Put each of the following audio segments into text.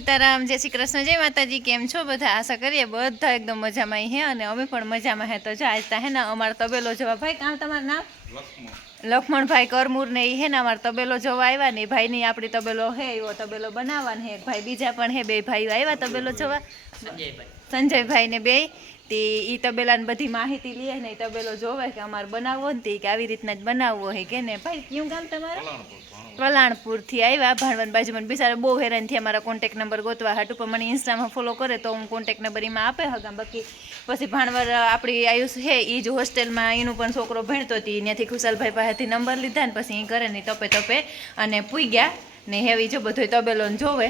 સીતારામ જય શ્રી કૃષ્ણ જય માતાજી કેમ છો બધા? આશા કરીએ બધા એકદમ મજામાં હે અને અમે પણ મજામાં હે. તો જો આજ તા હે ને અમારો તબેલો જોવા ભાઈ કામ તમારું નામ? લક્ષ્મણભાઈ કરમૂર ને એ હે ને અમારો તબેલો જોવા આવ્યા ને ભાઈની આપણી તબેલો હે એવો તબેલો બનાવવાનો હે. એક ભાઈ બીજા પણ હે બે ભાઈઓ આવ્યા તબેલો જોવા. સંજયભાઈ ને બે. તે ઈ તબેલાની બધી માહિતી લે ને એ તબેલો જોવે કે અમારે બનાવવો ને તે કે આવી રીતના જ બનાવવો હે કે ને. ભાઈ, કયું ગામ તમારે? વલાણપુરથી આવ્યા, ભાણવન બાજુમાં બિચારા બહુ હેરાન થયા. મારા કોન્ટેક નંબર ગોતવા હાટુ, પણ મને ઇન્સ્ટામાં ફોલો કરે તો હું કોન્ટેક નંબર એમાં આપે હગા. બાકી પછી ભાણવર આપણી આયુષ હે એ જ હોસ્ટેલમાં એનું પણ છોકરો ભણતો હતી ત્યાંથી ખુશાલભાઈ પાસેથી નંબર લીધા ને પછી એ કરે ને તપે તપે અને પૂઈ ગયા. ને હેવી જો બધો તબેલો જોવે.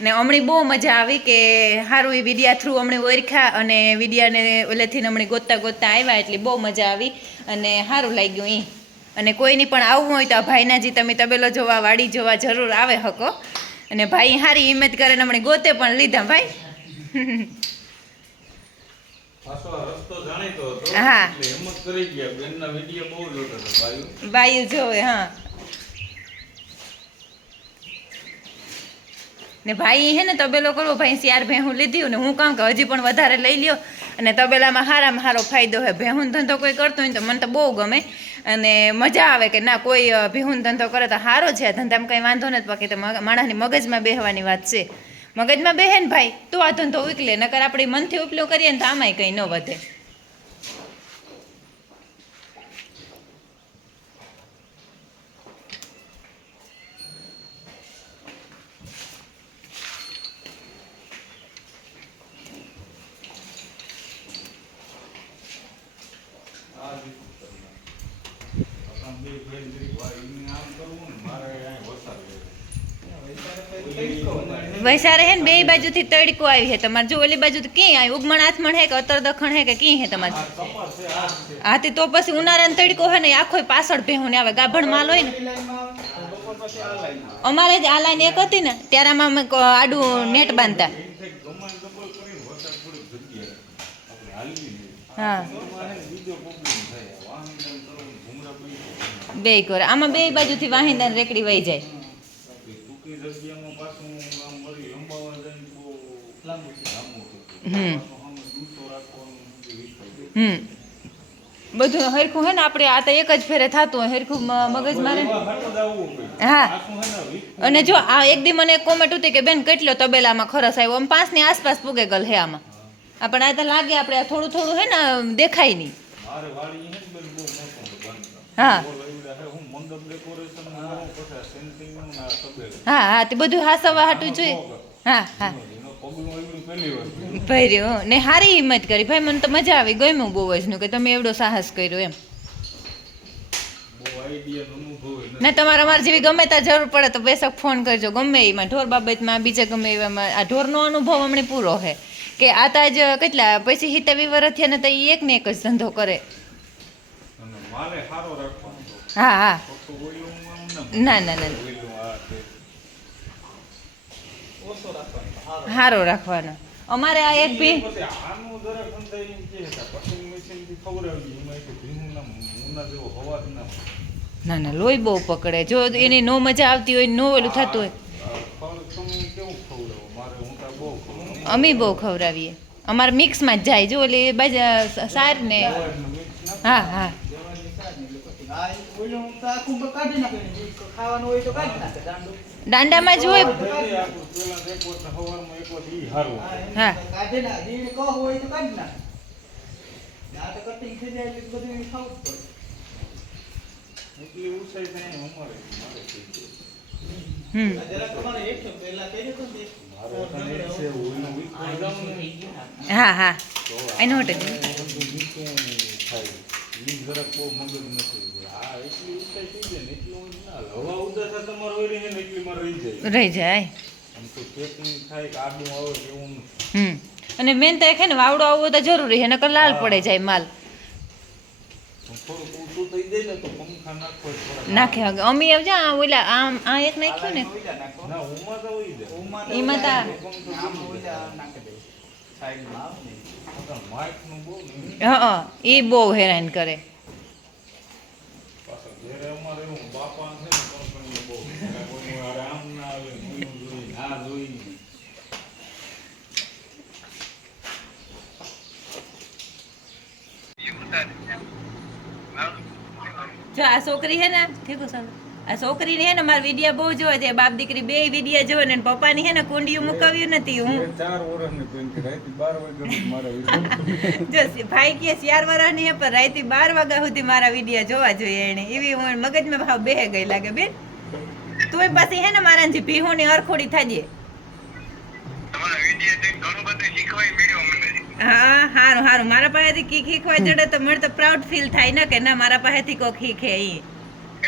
ને હમણાં બહુ મજા આવી કે સારું એ વિડિયા થ્રુ હમણાં ઓળખા અને વિડિયાને ઓલેથી હમણાં ગોતતા ગોતતા આવ્યા એટલે બહુ મજા આવી અને સારું લાગ્યું એ અને કોઈની પણ આવવું હોય તો આ ભાઈના જે તમે તબેલો જોવા વાડી જોવા જરૂર આવે હકો. અને ભાઈ સારી હિંમત કરે ને હમણાં ગોતે પણ લીધા ભાઈ. હા. બાયુ જોવે હા. ને ભાઈ હે ને તબેલો કરવો, ભાઈ ચાર ભેહું લીધી ને હું કહું કે હજી પણ વધારે લઈ લ્યો. અને તબેલામાં સારામાં સારો ફાયદો હોય ભેહું ધંધો કોઈ કરતો હોય તો મને તો બહુ ગમે. અને મજા આવે કે ના, કોઈ ભેહું ધંધો કરે તો સારો છે. આ ધંધામાં કંઈ વાંધો નથી, બાકી તો માણસની મગજમાં બેહવાની વાત છે. મગજમાં બેહે ને ભાઈ, તો આ ધંધો ઉકલે, નકર આપણે મનથી ઉપલો કરીએ ને તો આમાંય કંઈ ન વધે આ રીતનું કરી નાખ્યું. આમ બે ભાઈ કરી, ભાઈ એમને આમ કરવું ને મારે અહીં વરસાદ લેવો. વૈસારે હે ને બે બાજુથી તડકો આવી હે તમારે. જો ઓલી બાજુ ક્યાં આવી? ઉગમણ આથમણ હે કે અતર દખણ હે કે ક્યાં હે તમારે? હા છે, છે. હાથી તો પછી ઉનાળાનો તડકો હે ને આખો પાછળ ભેહું ને આવે ગાભણ માલ હોય ને. અમારે જ આ લાઈન એક હતી ને ત્યારે આમાં અમે આડું નેટ બાંધતા. હા. બે કોર આમાં બે બાજુથી વાહિંદા રેકડી વહી જાય આપણે ટૂંકી જગ્યામાં પાછું આમ વળી લંબાવા જાય ને બહુ લાંબુ થતું. હમ. હમ. બધું હરખું હે ને આપણે આ તો એક જ ફેરે થતું હોય હરખું મગજ મારે. હા. અને જો આ એક દી મને કોમેન્ટ હતી કે બેન કેટલો તબેલામાં ખરસ આવ્યો? આમ પાંચની આસપાસ પૂગે ગલ હે આમાં. આપણે આ તો લાગે આપણે આ થોડું થોડું હે ને દેખાય નહીં. હે. હા. હા તે બધું હાસવા હાટું જોઈએ હા હા. ભર્યો ને સારી હિંમત કરી. ભાઈ મને તો મજા આવી. ગમ્યું બહુ જ. નું કે તમે એવડો સાહસ કર્યો એમ. નો તમારે અમારે જેવી ગમે ત્યાં જરૂર પડે તો બેસક ફોન કરજો. ગમે એમાં. ઢોર બાબતમાં બીજા ગમે એવામાં. આ ઢોરનો અનુભવ અમને પૂરો છે કે આ તાજ કેટલા પછી હિતેવી વર્ષ થયા ને તો એ એક ને એક જ ધંધો કરે. હા હા. ના ના ના ના ઓયલું આ તે. સારો રાખવાનો. અમારે આ એક ભીનું ના મુના જેવો અવાજ ના હોય. ના ના લોહી બહુ પકડે. જો એની નો મજા આવતી હોય નો ઓલું થતું હોય. અમે બહુ ખવડાવીએ. અમારે મિક્સમાં જ જાય. જો ઓલી બાજા સાર ને હા હા. ખાવાનું હોય તો કાઢી નાખે. દાંડું. દાંડામાં જ હોય. હા, હા. હા એનો જરાક બહુ મગજ નથી. રહી જાય. હમ. અને મેન તો એ ને વાવડો આવવો તો જરૂરી છે નકર લાલ પડે જાય માલ. નાખે હવે. અમી આવજા આ ઓલા આમ આ એક નાખ્યું ને? એમાં તા- હા એ બહુ હેરાન કરે. જો આ છોકરી હે ને ઠીક છે આ છોકરીને હે ને મારા વિડિયા બહુ જોવે છે. બાપ દીકરી બે વિડિયા જોવે ને પપ્પાની હે ને કુંડિયું મુકાવ્યું નથી હું. ચાર વર્ષની પેન રાતે બાર વાગે મારા વીડિયો જો ભાઈ કે ચાર વર્ષની હે પણ રાતે બાર વાગ્યા સુધી મારા વિડિયા જોવા જોઈએ એને એવી હું મગજમાં ભાવ બેહે ગઈ લાગે બેન. તોય પાછી હે ને મારાથી ભીહોની અરખોડી થાજે હા હારું હારું. મારા પાસેથી કી શીખવા જડે તો મને તો પ્રાઉડ ફીલ થાય. ને કે ના મારા પાસેથી કોક ખીખે ઈ.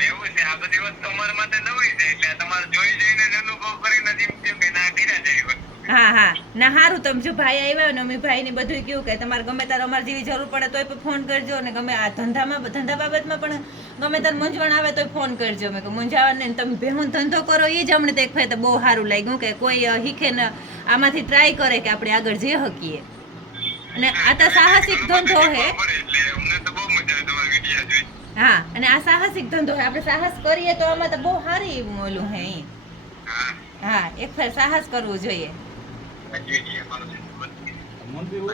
એવું છે. આ બધી વસ્તુ તમારા માટે નવી છે. એટલે તમારે જોઈ જોઈને જ અનુભવ કરીને જેમ કે ના ધીરા જેવી હા હા. ના હારું તમે જો ભાઈ આવ્યા ને અમે ભાઈ ને બધું કયું કે તમારે ગમે તારે અમારે જેવી જરૂર પડે તોય પણ ફોન કરજો ને ગમે આ ધંધામાં ધંધા બાબતમાં પણ ગમે તાર મૂંઝવણ આવે તોય ફોન કરજો. મેં કે મૂંઝાવા ને તમે ભેહું ધંધો કરો એ જ અમને તો એક ફાયદા બહુ સારું લાગ્યું કે કોઈ શીખે ને આમાંથી ટ્રાય કરે કે આપણે આગળ જઈ શકીએ. અને આ તો સાહસિક ધંધો હે. પડે એટલે અમને તો બહુ મજા આવે તમારા વીડિયો જોઈ. હા અને આ સાહસિક ધંધો હે. આપણે સાહસ કરીએ તો આમાં તો બહુ સારી ઓલું હે હા. હા એક ફેર સાહસ કરવું જોઈએ.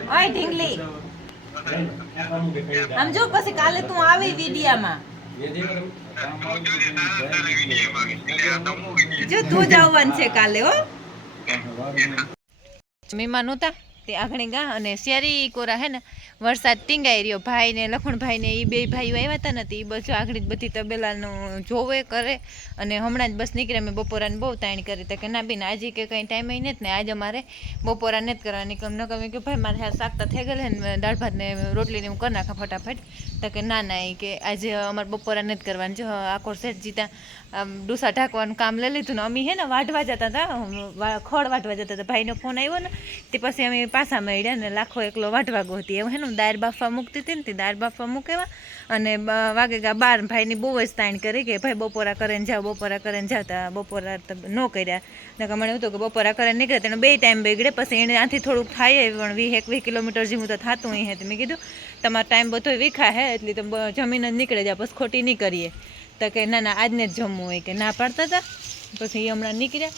ઓય ઢીંગલી. આમ જો પછી કાલે તું આવી વિડિયામાં. જો તું જ આવવાનું છે કાલે હો. મહેમાન નહોતા? તે આઘણી ગા અને શિયારી કોરા હે ને, વરસાદ ટીંગાઈ રહ્યો. ભાઈને, લખણભાઈને લખણભાઈ એ બે ભાઈઓ આવ્યા હતા નથી એ બસો બધું આગળ જ બધી તબેલાનું જોવે, કરે. અને હમણાં જ બસ નીકળે મેં બપોરાને બહુ તાણ કરી તો કે ના બેન, આજે કે કંઈ ટાઈમ નથી ને, આજે અમારે બપોરા નથી કરવાની. કમ ન કમ કે ભાઈ, મારે શાક તો થઈ ગયેલા ને દાળ ભાતને રોટલીને હું કરી નાખા ફટાફટ. તો કે ના ના એ કે આજે અમારે બપોરા નથી કરવાની જો આકોર શેઠ જીતા ડૂસા ઢાંકવાનું કામ લઈ લીધું ને અમે હે ને વાઢવા જતા હતા ખોળ વાઢવા જતા હતા. ભાઈનો ફોન આવ્યો ને, તે પછી અમે પાછા મળ્યા ને લાખો એકલો વાઢવા ગોતી એવું હે ને દાર બાફવા મૂકતી હતી ને, તે દાળ બાફવા મૂકેવા અને વાગે ગા બાર ભાઈની બહુ જ તાણ કરી કે, ભાઈ, બપોરા કરીને જાઓ, બપોરા કરીને જાઓ. તા બપોરા તો ન કર્યા. ને મને એવું હતું કે બપોરા કરે નીકળે તેને બે ટાઈમ બગડે, પછી એને આથી થોડુંક થાય પણ વીસ, એકવીસ કિલોમીટર જેવું તો થતું અહીં મેં કીધું, તમારો ટાઈમ બધો વીખા હે, એટલે તમે જમીન જ નીકળે જાય પછી ખોટી નહીં કરીએ તો કે, ના ના, આજને જ જમવું હોય. કે, ના, પાડતા હતા પછી એ હમણાં નીકળ્યા.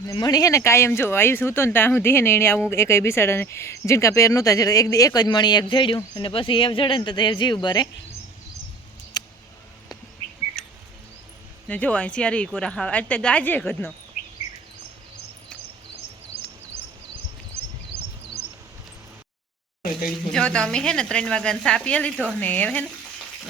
ને મણી હે ને કાયમ જો આયુષ હતો ને ત્યાં સુધી ને એને આવું એક બિસાડાને જીણકા પેર નહોતા જડે. એક એક જ મણી એક જડ્યું. અને પછી એમ જડે ને તો એ જીવ બરે. ને જો અહીં સિયારી કોરા હા, આજ તે ગાજે કદનો જો તો અમે હે ને ત્રણ વાગ્યાને સાપીએ લીધો ને એ હે ને.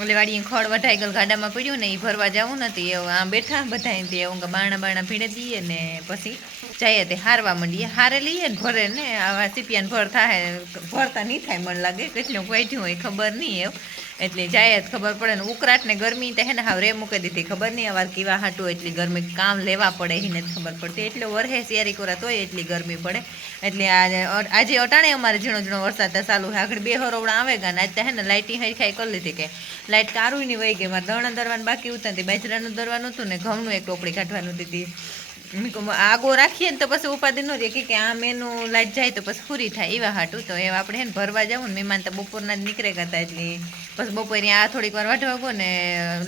ઓલી વાડી ખડ વઢાઈ ગયેલ ગાડામાં પડ્યું ને એ ભરવા જવું નથી એવું આ બેઠા બધા તે એવું બાણા બાણા ભીડે દઈએ ને પછી જઈએ તે હારવા માંડીએ. હારે લઈએ ને ભરે ને આવા સીપિયાને ભર થાય, ભરતા નહીં થાય, મને લાગે કેટલું વાઢ્યું હોય, ખબર નહીં એવું. એટલે જાય જ ખબર પડે ને ઉકળાટ ને ગરમી તો હે ને હાવ રે મૂકી દીધી. ખબર નહીં અવાર કેવા હાટું એટલી ગરમી કામ લેવા પડે એને જ ખબર પડતી. એટલો વરહે સિયારી કોરા તોય એટલી ગરમી પડે. એટલે આજે અટાણે અમારે ઝીણો ઝીણો વરસાદ ચાલુ હોય આગળ બે હરોવડા આવે ગયા ને આજે હે ને લાઇટી હરખાઈ કરી લીધી કે લાઇટ કારું નહીં વહી ગઈ. મારે દવણા દરવાનું બાકી ઉતરતી. બાજરાનું દરવાનું હતું ને ઘઉંનું એક ટોપડી કાઢવાનું હતી આગો રાખીએ ને તો પછી ઉપાધિ ન રહે. કે કે મેનું લાઈટ જાય તો પછી પૂરી થાય એવા હાટું. તો એ આપણે ને ભરવા જવું ને મહેમાન તો બપોરના જ નીકળે કરતા એટલે પછી બપોરે આ થોડીક વાર વાઢવા ગયો ને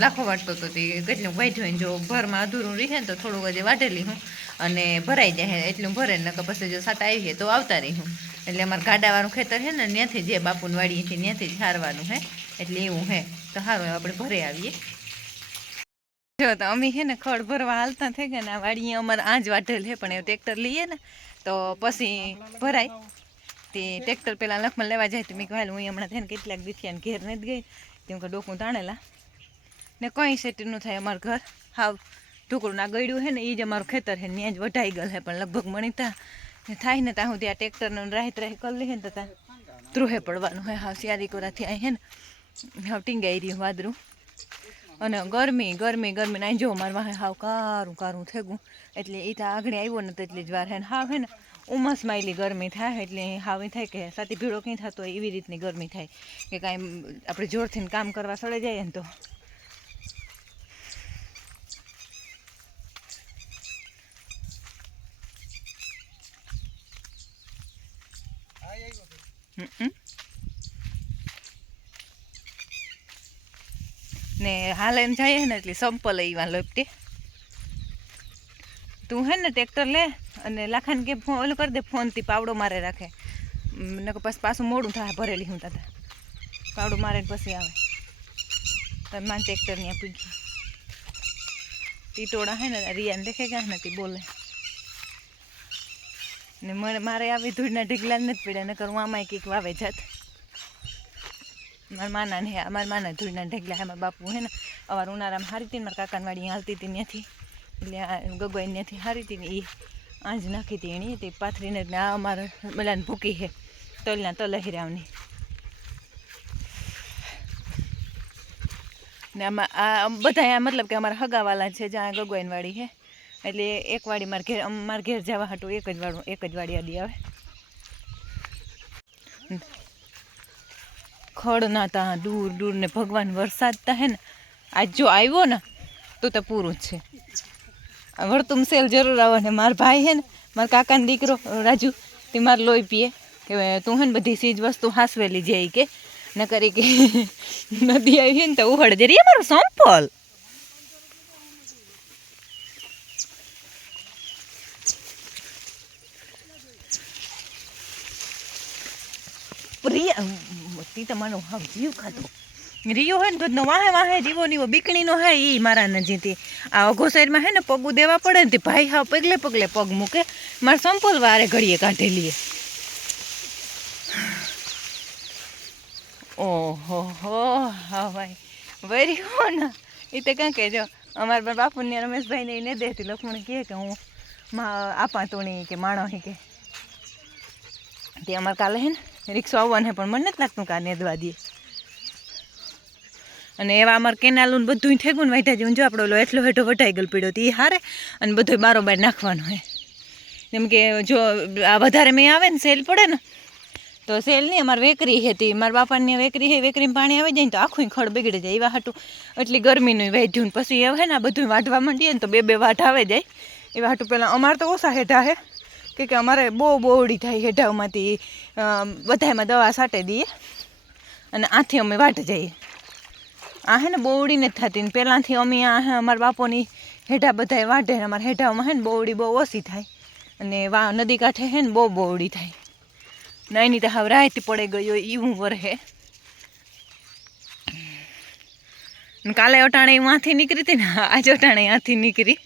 લાખો વાટતો હતો તે કેટલું વાઢ્યો ને જો ભરમાં અધૂરું રહે ને તો થોડુંક હજી વાઢેલી હું. અને ભરાઈ જાય એટલું ભરે ને પછી જો સાટા આવીએ તો આવતા રહી હું. એટલે અમારે ગાડાવાળું ખેતર છે ને, ત્યાંથી જે બાપુની વાડીએથી ત્યાંથી જ હારવાનું હે. એટલે એવું હે. તો સારું આપણે ભરે આવીએ. જો તો અમે છે ને ખડ ભરવા હાલતા થઈ ગયા ને આ વાડીએ અમારે આજ વાઢેલ છે, પણ એ ટ્રેક્ટર લઈએ ને, તો પછી ભરાય. તે ટ્રેક્ટર પેલા લખમાં લેવા જાય તો મેં કહ્યું હું હમણાં થઈને કેટલાક દીથિયા ઘેર નથી ગઈ. તેમ કે ડોકું તાણેલા. ને કંઈ સેટીનું થાય અમારું ઘર. હાવ ઢોકળું ના ગળ્યું છે ને એ જ અમારું ખેતર છે ત્યાં જ વઢાઈ ગયેલ છે, પણ લગભગ મણીતા થાય ને ત્યાં હું ત્યાં ટ્રેક્ટરનું રાહત રાહી કરી લઈએ ને તો ત્યાં ત્રુહે પડવાનું હોય હાવ સિયારી કોરાથી અહીં છે ને, હાવ ટીંગાઈ રહ્યું વાદરું અને ગરમી ગરમી ગરમી. ના જો મારા વાહે હાવ કારું કારું થઈ એટલે એ તો આગળ આવ્યો ને તો એટલી જ વાર હે ને હાવ હે ને ઉમસ માયલી ગરમી થાય એટલે હાવ એ થાય કે સાથી ભીડો કંઈ થતો હોય એવી રીતની ગરમી થાય. કે કાંઈ આપણે જોરથી કામ કરવા સડે જઈએ ને તો. હમ. ને હાલ એમ જાય ને એટલે સંપલ એવા લોપટી. તું હે ને ટ્રેક્ટર લે અને લાખાને કે ફોન ઓલું કરી દે ફોનથી પાવડો મારે રાખે. ને પછી પાછું મોડું થાય, ભરેલી હું તાતા. પાવડું મારે પછી આવે. તમે માન ટ્રેક્ટરની આપી પૂગ્યું ટીટોડા હે ને, રિયાને દેખે ગયા નથી, બોલે. ને મને, મારે આવી ધૂળના ઢીગલા નથી પડ્યા, નકર હું આમાંય કંઈક વાવે જાત. મારા માના ને અમારા માના ધૂળના ઢગલા હે બાપુ હે ને. અવાર ઉનાળામાં હારી હતી મારા કાકાની વાડી હાલતી હતી ત્યાંથી. એટલે આ ગગવાઈ ત્યાંથી હારી હતી ને એ આંજ નાખી હતી એની, તે પાથરીને આ અમારા બધાને ભૂકી હે, તલના તલ હિરાવની ને આમાં આ બધા મતલબ કે અમારા હગાવાલા છે, જ્યાં ગગવાઈન હે. એટલે એક વાડી મારા ઘેર મારા ઘેર જવા હતું એક જ વાળું એક જ વાડી આડી આવે. ખડ ના તા, દૂર દૂર ને ભગવાન વરસાદ તા હે ને, આજ જો આવ્યો ને, તો તો પૂરું છે. વર્તુમ સેલ જરૂર આવે ને મારા ભાઈ હે ને, મારા કાકાનો દીકરો, રાજુ, તે મારે લોહી પીએ. કે તું હે ને બધી ચીજ વસ્તુ હાસવેલી જાય કે ન કરી કે નદી આવી ને તો ઉહડ જરી. મારું સંપલ. પ્રિયા તી તમારો હાવ જીવ ખાધો. રિયો હે ને તો વાહે વાહે જીવો નીવો બીકણીનો હે ઈ મારા નજીથી. આ અઘો સાઈડમાં હે ને પગું દેવા પડે ને ભાઈ હા પગલે પગલે પગ મૂકે. મારે સંપોલ વારે ઘડીએ કાઢેલી ઓહો, હો, હા ભાઈ. વરી હો ને. એ તો કાં કહેજો, અમારા બાપુને રમેશભાઈને એને દેતી. લક્ષ્મણ કહે કે હું આપા તોણી કે માણો કે. તે અમારે કાલે હે ને રિક્ષા આવવાને પણ મને નથી લાગતું કે આ નેદવા દે. અને એવા અમારે કેનાલું બધું ઠેકું ને વાઈટા જેવું જો આપણો ઓલો એટલો હેઠો વટાઈ ગયેલ પીડ્યો તો એ હારે અને બધું બારોબાર નાખવાનું હે. જેમ કે જો આ વધારે મેં આવે ને સેલ પડે ને, તો સેલ નહીં, અમારે વેકરી હતી મારા બાપાની વેકરી હે, વેકરીમાં પાણી આવી જાય ને તો આખું ખડ બગડી જાય એવા હાટું. એટલી ગરમીનું વાઢ્યું ને પછી હવે ને આ બધું વાઢવા માંડીએ ને તો બે બે વાઢ આવે જાય. એવા હાટું પહેલાં અમારે તો ઓછા હેઠા હે. કે કે અમારે બહુ બોવડી થાય હેઠામાંથી બધામાં દવા સાટે દઈએ અને આથી અમે વાટ જઈએ. આ હે ને બોવડી નથી થતી ને પહેલાંથી અમે આ હે અમારા બાપોની હેઠા બધાય વાટે ને અમારા હેઠામાં હે ને બોવડી બહુ ઓછી થાય અને વા, નદી કાંઠે હે ને બહુ બોવડી થાય. નાની તો હવે રાહત પડે ગયો એવું વરહે. કાલે અટાણે વાંથી નીકળી હતી ને, આજે અટાણે આથી નીકળી.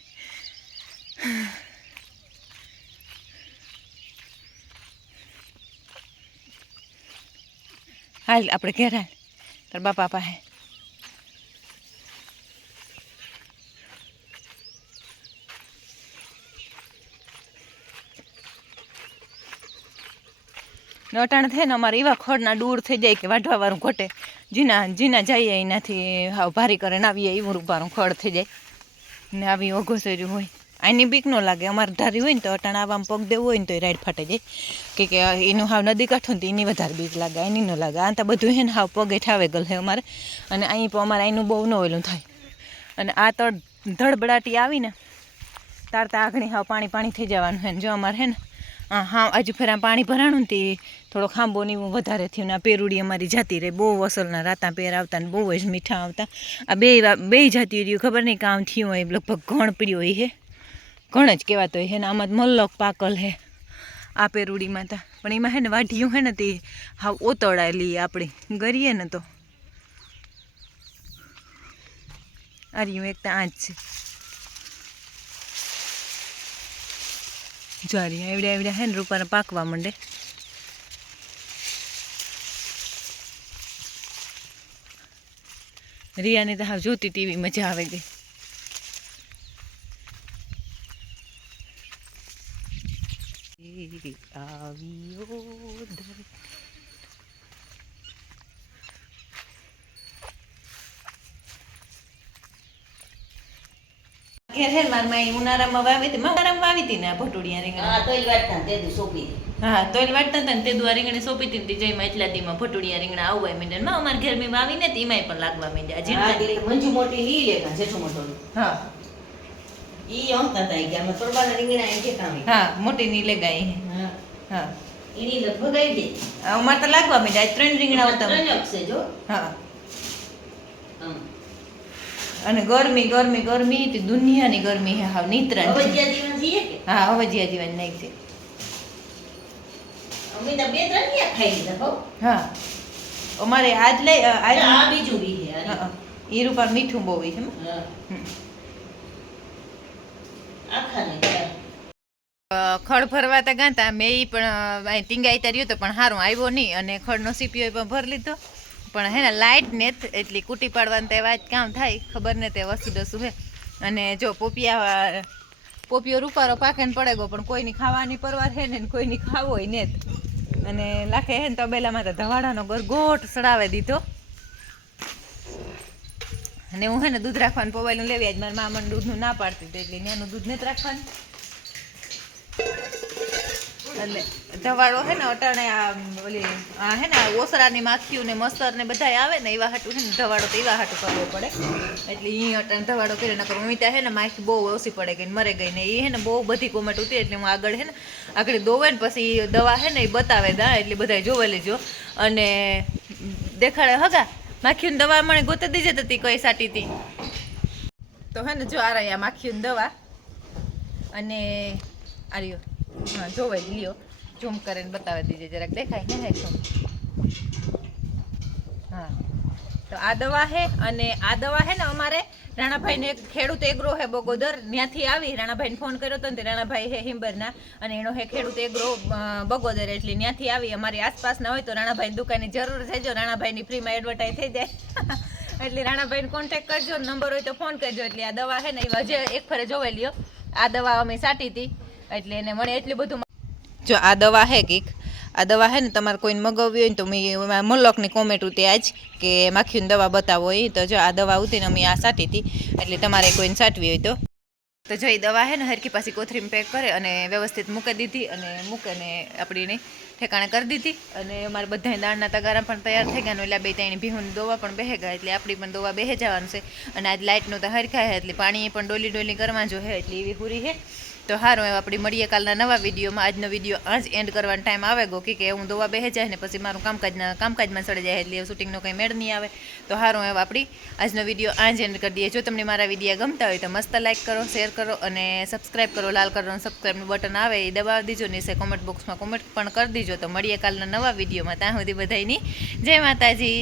હાલ, આપણે ઘેર હાલ. તાર બાપા પાસે અટાણે થાય ને અમારે એવા ખોડના દૂર થઈ જાય કે વાઢવા વાળું ઘટે. જીના જીના જઈએ એનાથી હાવ ભારી કરે ને આવીએ એવું રૂપારું ખડ થઈ જાય. ને આવી ઓઘોસર્યું હોય. આની બીક ન લાગે. અમારે ધારી હોય ને તો અટાણે આવામાં પગ દેવો હોય ને તો એ રાઈડ ફાટે જાય. કે એનું હાવ નદી કાંઠો ને તો એની વધારે બીક લાગે. એની ન લાગે. આ તો બધું હે ને હાવ પગે ઠાવે ગલ હે અમારે. અને અહીં પણ અમારે અહીંનું બહુ ન ઓલું થાય. અને આ તો ધડબડાટી આવીને તારતા આગળ હાવ પાણી પાણી થઈ જવાનું હે ને. જો અમારે હે ને હા હજુ ફેરા પાણી ભરાણું ને તે થોડો ખાંબો ને વધારે થયું ને આ પેરુડી અમારી જાતી રહી. બહુ વસલના રાતા પેર આવતા ને બહુ જ મીઠા આવતા. આ બે બે જાતી રહ્યું, ખબર નહીં કામ થયું હોય, લગભગ ઘણ પીડ્યો હોય હે. ઘણ જ કહેવાતો હે ને, આમાં મલ્લક પાકલ હે આ પેરુડીમાં તા. પણ એમાં હે ને વાઢીયું હે ને તે હાવ ઓતળાયેલી આપણી. ગરીએ ને તો. આર્યું એક તો આ જ છે જારી એવડ્યા એવડ્યા હે ને રૂપાને પાકવા માંડે. રિયાને તો હાવ જોતી ટીવી મજા આવે ગઈ આવ્યો દર- ઘેર હે ને ઉનાળામાં વાવી હતી. ઉનાળામાં વાવી હતી ને આ ભટુડિયા રીંગણા. હા તોય વાટતા તે દી સોંપી. હા તો વાટતા હતા ને તે દુઆ રીંગણી સોંપી હતી ને તે જઈમાં એટલા દીમાં ભટુડિયા રીંગણા આવવા માંડ્યા. માં અમારા ઘેર મેં વાવી ને તેમાંય પણ લાગવા માંડ્યા. એટલે મંજુ મોટી લઈ લે જેઠું મોટું. હા. ઈ હતા કે આમાં તોરબાના રીંગણા એ કે કામ હા મોટી ની લેગાઈ હે. એની લગભગ આવી ગઈ. અમારે તો લાગવા માંડ્યા આજ ત્રણ રીંગણા આવતા ત્રણ જ જો હા. અને ગરમી ગરમી ગરમી તે દુનિયાની ગરમી હે હાવ નિત્રા હવે જ્યાં જીવન જીએ કે? હા હવે જ્યાં જીવન નહીં છે અમે તો બે ત્રણની ખાઈ લીધા હો. હા. અમારે આજ લઈ આજ આ બીજું બી હં, હં. ઈ રૂપા મીઠું બહુ હોય છે હા. હમ. આખા નહીં ખડ ભરવા તા ગાતા, મેં ઈ પણ ટીંગાઈ તાર્યો તો પણ સારું આવ્યો નહીં, અને ખડનો સીપીઓ પણ ભરી લીધો. પણ હે ને લાઇટ ને એટલી કૂટી પાડવાનું તે વાત કામ થાય, ખબર ને તે વસ્તુ ડસું હે. અને જો પોપિયા, પોપિયો રૂપારો પાકે ને પડે ગયો, પણ કોઈની ખાવાની પરવાર હે ને કોઈની ખાવો હોય ને અને લાખે હે ને તબેલામાં તો ધવાડાનો ગરગોટ સડાવે દીધો. અને હું હે ને, દૂધ રાખવાનું પોવાયેલું લેવી આજ, મારા મામાને દૂધનું ના પાડતી એટલે ત્યાંનું દૂધ નથી રાખવાનું. એટલે ધવાડો હે ને અટાણે આ ઓલી, આ હે ને ઓસરાની માખીઓ ને મસ્તર ને બધાય આવે ને એવા હાટું હે ને ધવાડો તો એવા હાટું કરવો પડે. એટલે એ અટાણે ધવાડો કર્યો ન હું ત્યાં હે ને માખી બહુ ઓછી પડે ગઈ મરે ગઈ ને એ હે ને બહુ બધી કોમેન્ટ ઉતરી એટલે હું આગળ હે ને આગળ દોવે ને પછી એ દવા હે ને એ બતાવે દા એટલે બધાય જોવે લેજો. અને દેખાડે હગા, માખીઓની દવા મને ગોતી દીજે હતી કઈ સાટી હતી તો હે ને જો આ રહ્યા માખીઓની દવા. અને આ હા, જોવે જ લ્યો ઝૂમ કરીને બતાવી દીજે જરાક દેખાય ને હે શું? હા. તો આ દવા હે અને આ દવા હે ને અમારે રાણાભાઈને એક ખેડૂત એગ્રો હે બગોદર. ત્યાંથી આવી રાણાભાઈને ફોન કર્યો હતો ને રાણાભાઈ હે હિમ્બરના અને એનો હે ખેડૂત એગ્રો બગોદર એટલે ત્યાંથી આવી. અમારી આસપાસના હોય તો રાણાભાઈની દુકાનની જરૂર થઈજો રાણાભાઈની ફ્રીમાં એડવર્ટાઈઝ થઈ જાય, એટલે રાણાભાઈને કોન્ટેક્ટ કરજો. નંબર હોય તો ફોન કરજો. એટલે આ દવા હે ને એ હજે એક ફરે જોવે, લ્યો. આ દવા અમે સાટી હતી એટલે એને મને એટલું બધું જો આ દવા હે કીક. આ દવા હે ને તમારે કોઈને મગાવવી હોય ને તો મેં મલ્લોકની કોમેન્ટ ઉતી આજ કે માખીની દવા બતાવો એ તો જો આ દવા ઉતીને અમે આ સાટી હતી એટલે તમારે કોઈને સાટવી હોય તો. તો જો એ દવા હે ને હરકી પાછી કોથરીમાં પેક કરે અને વ્યવસ્થિત મૂકી દીધી અને મૂકીને આપણી એને ઠેકાણે કરી દીધી. અને અમારે બધા દાણના તગારા પણ તૈયાર થઈ ગયા એટલે બે ત્રણ ભીહુની દોવા પણ બેહે ગયા. એટલે આપણી પણ દોવા બેહે જવાનું છે. અને આજ લાઇટનું તો હરખા હે, એટલે પાણી પણ ડોલી ડોલી કરવા જો હે એટલે એવી પૂરી હે. તો સારું એવું આપણી મળીએ કાલના નવા વિડીયોમાં. આજનો વીડિયો આજ એન્ડ કરવાનો ટાઈમ આવે. ગો કે હું દોવા બેહે જાય ને પછી મારું કામકાજના, કામકાજમાં સડી જાય એટલે શૂટિંગનો કંઈ મેળ નહીં આવે. તો સારું એવું આપણી આજનો વીડિયો આજ એન્ડ કરી દઈએ. જો તમને મારા વીડિયો ગમતા હોય તો મસ્ત લાઈક કરો શેર કરો અને સબસ્ક્રાઈબ કરો. લાલ કલરનું સબસ્ક્રાઈબનું બટન આવે એ દબાવી દીજો. ને કોમેન્ટ બોક્સમાં કોમેન્ટ પણ કરી દીજો. તો મળીએ કાલના નવા વિડીયોમાં. ત્યાં સુધી બધાની જય માતાજી.